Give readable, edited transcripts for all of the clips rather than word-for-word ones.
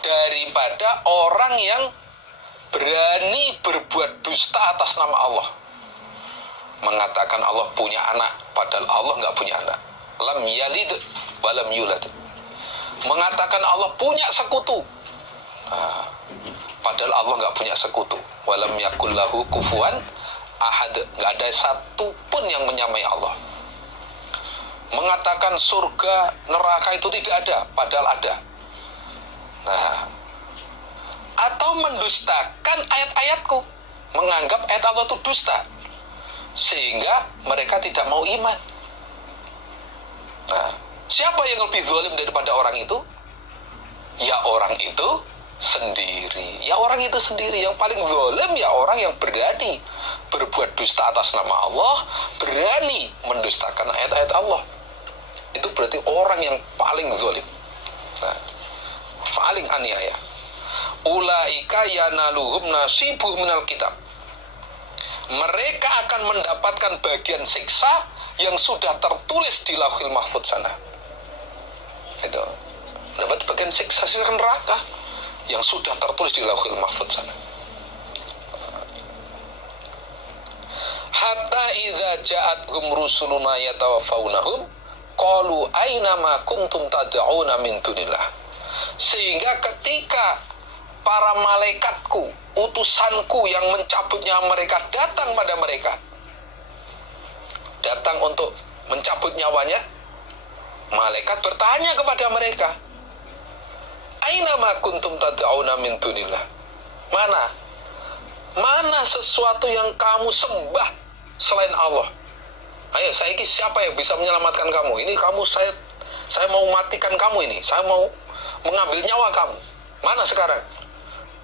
daripada orang yang berani berbuat dusta atas nama Allah. Mengatakan Allah punya anak, padahal Allah nggak punya anak. Lam yalid wa lam yulad. Mengatakan Allah punya sekutu, padahal Allah nggak punya sekutu. Walam yakul lahu kufuwan ahad. Nggak ada satu pun yang menyamai Allah. Mengatakan surga, neraka itu tidak ada, padahal ada. Nah, atau mendustakan ayat-ayatku, menganggap ayat Allah itu dusta, sehingga mereka tidak mau iman. Nah, siapa yang lebih zalim daripada orang itu? Ya orang itu sendiri. Ya orang itu sendiri. Yang paling zalim ya orang yang berani berbuat dusta atas nama Allah, berani mendustakan ayat-ayat Allah. Itu berarti orang yang paling zalim. Nah, paling aniaya. Ulaika yanaluhum nasibuhum minal kitab. Mereka akan mendapatkan bagian siksa yang sudah tertulis di Lauhil Mahfuz sana. Itu dapat bagian siksa neraka yang sudah tertulis di Lauhil Mahfuz sana. Hatta idza ja'atuhum rusuluna yatawafawnahum qalu aina ma kuntum tad'una min dunillah. Sehingga ketika para malaikatku, utusanku yang mencabut nyawa mereka datang pada mereka, datang untuk mencabut nyawanya, malaikat bertanya kepada mereka, aina ma kuntum tad'una min dunillah. Mana sesuatu yang kamu sembah selain Allah? Ayo, saiki siapa yang bisa menyelamatkan kamu? Ini kamu, saya mau matikan kamu ini. Saya mau mengambil nyawa kamu. Mana sekarang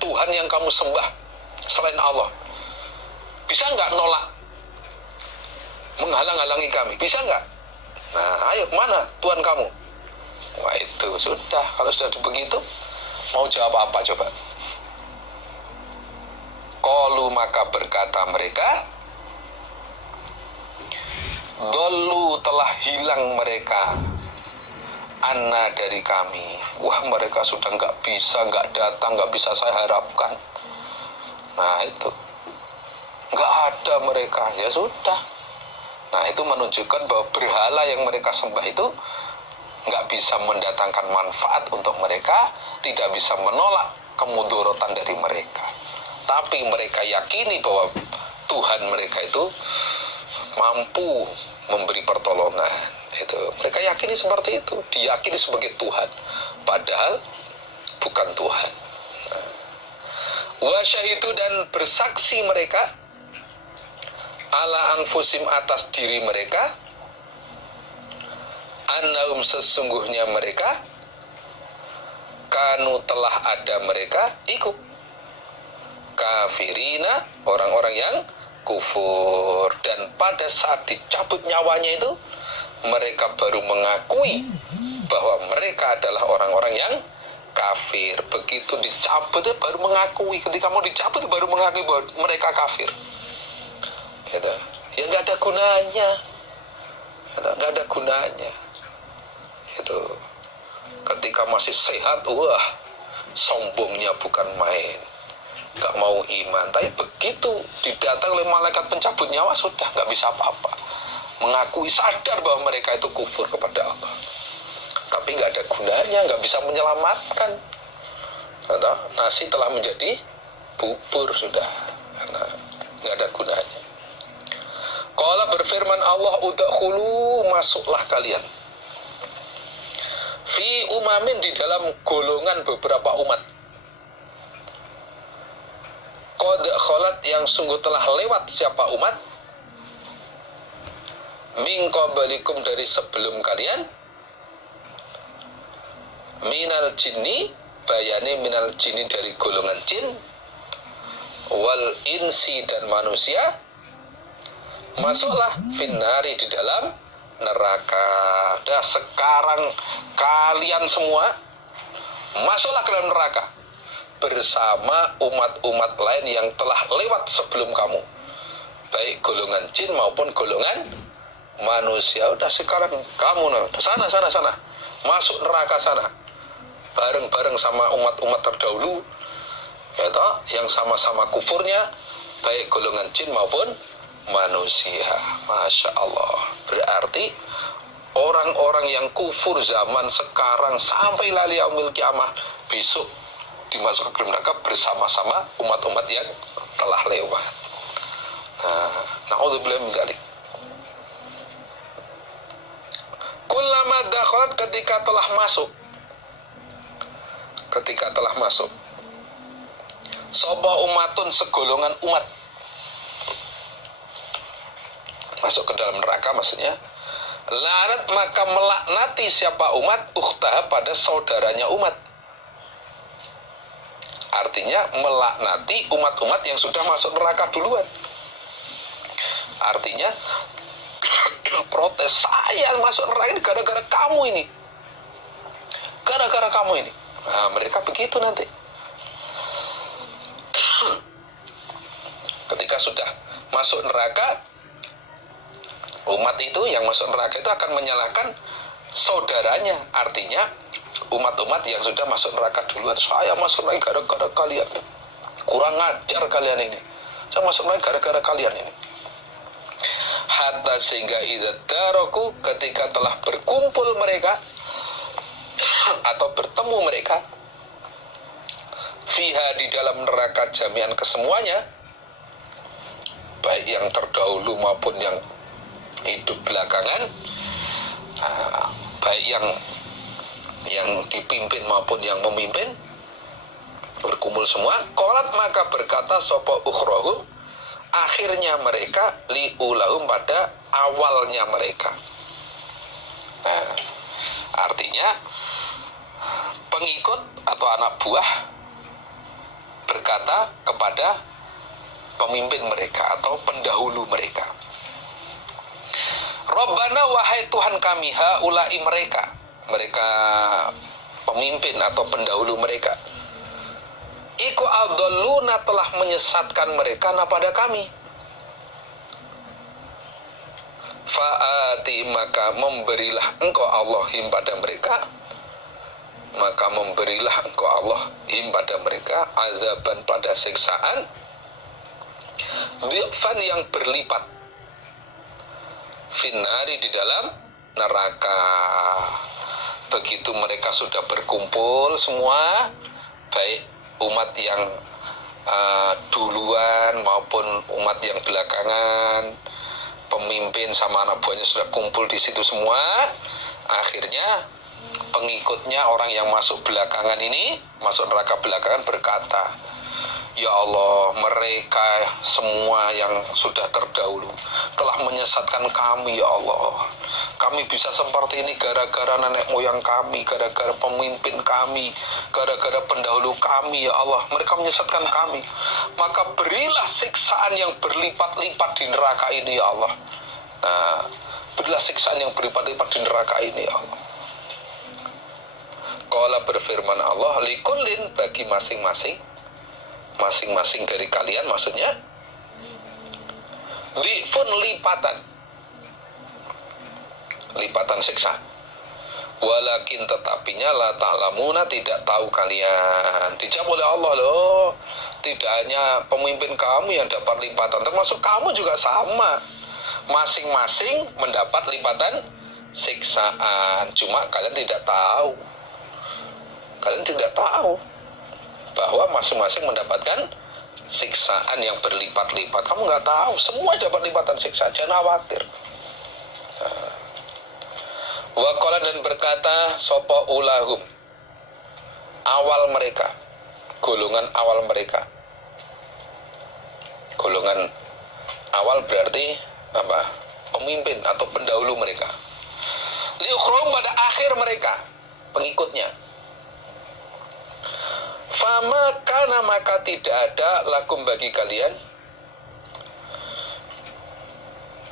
Tuhan yang kamu sembah selain Allah? Bisa nggak nolak, menghalang-halangi kami? Bisa nggak? Nah, ayo, mana Tuhan kamu? Wah, itu sudah. Kalau sudah begitu, mau jawab apa coba? Qalu, maka berkata mereka, dolu, telah hilang mereka, anna, dari kami. Wah, mereka sudah nggak datang, nggak bisa saya harapkan. Nah, itu nggak ada mereka, ya sudah. Nah, itu menunjukkan bahwa berhala yang mereka sembah itu nggak bisa mendatangkan manfaat untuk mereka, tidak bisa menolak kemudorotan dari mereka. Tapi mereka yakini bahwa Tuhan mereka itu mampu memberi pertolongan. Itu mereka yakini seperti itu, diyakini sebagai Tuhan, padahal bukan Tuhan. Wa syahidu, dan bersaksi mereka, ala anfusim, atas diri mereka, annahum, sesungguhnya mereka, kanu, telah ada mereka, iku kafirina, orang-orang yang kufur. Dan pada saat dicabut nyawanya itu, mereka baru mengakui bahwa mereka adalah orang-orang yang kafir. Begitu dicabut, baru mengakui. Ketika mau dicabut, baru mengakui bahwa mereka kafir. Gitu. Ya nggak ada gunanya. Nggak ada gunanya. Gitu. Ketika masih sehat, wah, sombongnya bukan main, nggak mau iman. Tapi begitu didatang oleh malaikat pencabut nyawa, sudah nggak bisa apa-apa. Mengakui, sadar bahwa mereka itu kufur kepada Allah, tapi nggak ada gunanya, nggak bisa menyelamatkan. Nasi telah menjadi bubur sudah, karena nggak ada gunanya. Qala, berfirman Allah, udkhulu, masuklah kalian, fi umamin, di dalam golongan beberapa umat, qad khalat, yang sungguh telah lewat siapa umat, min qablikum, dari sebelum kalian, minal jinni, bayane minal jinni, dari golongan jin, wal insi, dan manusia, masuklah finnari, di dalam neraka. Dah, sekarang kalian semua masuklah ke dalam neraka bersama umat-umat lain yang telah lewat sebelum kamu, baik golongan jin maupun golongan manusia. Udah, sekarang kamu sana masuk neraka sana. bareng-bareng sama umat-umat terdahulu, ya toh, yang sama-sama kufurnya, baik golongan jin maupun manusia. Masya Allah. Berarti orang-orang yang kufur zaman sekarang sampai lali yaumil kiamah, besok dimasukkan ke neraka bersama-sama umat-umat yang telah lewat. Na'udzubillah min dzalik. Kullama dakhalat, ketika telah masuk sapa umatun, segolongan umat masuk ke dalam neraka, maksudnya lanat, maka melaknati siapa umat ukhtaha, pada saudaranya umat. Artinya melaknati umat-umat yang sudah masuk neraka duluan. Artinya protes, saya masuk neraka ini gara-gara kamu ini, gara-gara kamu ini. Nah, mereka begitu nanti. Ketika sudah masuk neraka, umat itu yang masuk neraka itu akan menyalahkan saudaranya. Artinya umat-umat yang sudah masuk neraka duluan, saya masuk neraka gara-gara kalian, kurang ajar kalian ini, saya masuk neraka gara-gara kalian ini. Hatta sehingga idza daraku, ketika telah berkumpul mereka atau bertemu mereka, fiha, di dalam neraka, jami'an, kesemuanya, baik yang terdahulu maupun yang hidup belakangan, baik yang dipimpin maupun yang memimpin, berkumpul semua. Qalat, maka berkata sapa ukhrahum, akhirnya mereka, liulahum, pada awalnya mereka. Artinya pengikut atau anak buah berkata kepada pemimpin mereka atau pendahulu mereka, Rabbana, wahai Tuhan kami, haulai, mereka pemimpin atau pendahulu mereka, iku adalluna, telah menyesatkan mereka pada kami. Fa'ati, maka memberilah engkau Allah him pada mereka, maka memberilah engkau Allah him pada mereka, azaban, pada siksaan, dhi'fan, yang berlipat, finnari, di dalam neraka. Begitu mereka sudah berkumpul semua, baik umat yang duluan maupun umat yang belakangan, pemimpin sama anak buahnya sudah kumpul di situ semua, akhirnya pengikutnya, orang yang masuk belakangan ini, masuk neraka belakangan, berkata, ya Allah, mereka semua yang sudah terdahulu telah menyesatkan kami, ya Allah. Kami bisa seperti ini gara-gara nenek moyang kami, gara-gara pemimpin kami, gara-gara pendahulu kami, ya Allah. Mereka menyesatkan kami. Maka berilah siksaan yang berlipat-lipat di neraka ini, ya Allah. Nah, berilah siksaan yang berlipat-lipat di neraka ini, ya Allah. Qala, berfirman Allah, likullin, bagi masing-masing dari kalian, maksudnya dhifun, lipatan siksa, walakin, tetapinya, la ta'lamuna, tidak tahu kalian. Dijawab oleh Allah, loh, tidak hanya pemimpin kamu yang dapat lipatan, termasuk kamu juga sama, masing-masing mendapat lipatan siksaan, cuma kalian tidak tahu bahwa masing-masing mendapatkan siksaan yang berlipat-lipat. Kamu nggak tahu, semua dapat lipatan siksa, jangan khawatir. Wa qala, dan berkata sapa ulahum, awal mereka, golongan awal mereka. Golongan awal berarti apa? Pemimpin atau pendahulu mereka. Liukhrum, pada akhir mereka, pengikutnya. Fama kana, maka tidak ada, lakum, bagi kalian,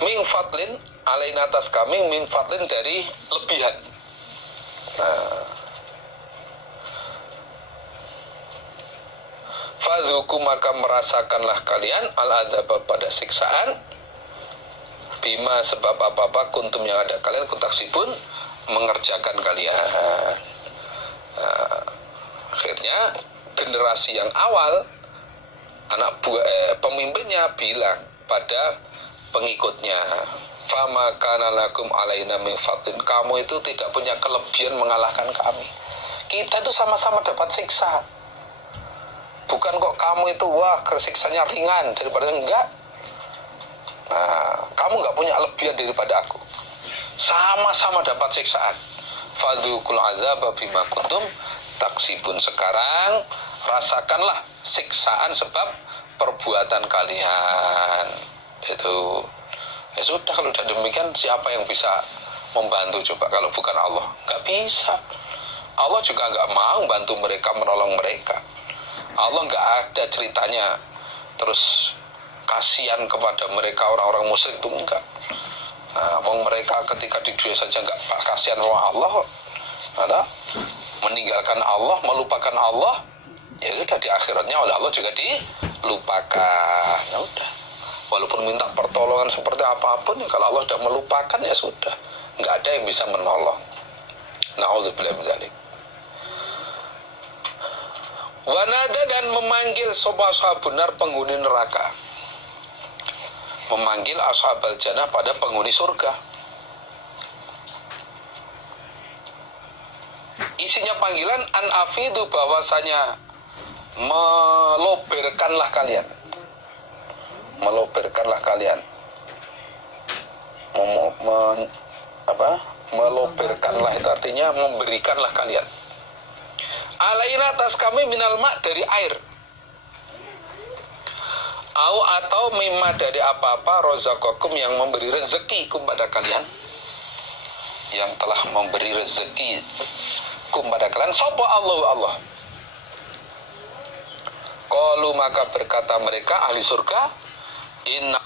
min fadlin, alain, atas kami, min fadlin, dari lebihan. Fadzuku, maka merasakanlah kalian, al-adab, pada siksaan, bima, sebab apa-apa, kuntum, yang ada kalian, kutaksibun, mengerjakan kalian. Akhirnya generasi yang awal, anak buah pemimpinnya bilang pada pengikutnya, fama kana lakum alaina min fadlin, kamu itu tidak punya kelebihan mengalahkan kami. Kita itu sama-sama dapat siksa. Bukan kok kamu itu wah siksanya ringan daripada enggak. Nah, kamu enggak punya kelebihan daripada aku. Sama-sama dapat siksaan. Fadzuqul adzaba bima kuntum taksibun. Sekarang rasakanlah siksaan sebab perbuatan kalian. Itu. Ya sudah, kalau sudah demikian siapa yang bisa membantu coba kalau bukan Allah? Enggak bisa. Allah juga enggak mau bantu mereka, menolong mereka. Allah enggak ada ceritanya terus kasihan kepada mereka orang-orang musyrik itu enggak. Nah, mereka ketika di dunia saja enggak kasihan sama Allah kok. Ada meninggalkan Allah, melupakan Allah, ya sudah di akhiratnya oleh Allah juga dilupakan. Ya udah. Walaupun minta pertolongan seperti apapun, ya kalau Allah sudah melupakan ya sudah, enggak ada yang bisa menolong. Na'udzubillah min dzalik. Wanada, dan memanggil ashabun nar, penghuni neraka, memanggil ashabal jannah pada penghuni surga. Isinya panggilan an afidu, bahwasanya meloberkanlah kalian, meloberkanlah kalian, meloberkanlah itu artinya memberikanlah kalian, alaina atas kami minal ma, dari air, atau mimma, dari apa-apa, rozaqakum, yang memberi rezeki kepada kalian, yang telah memberi rezeki kepada kalian, sapa Allah. Qalu, maka berkata mereka ahli surga, inna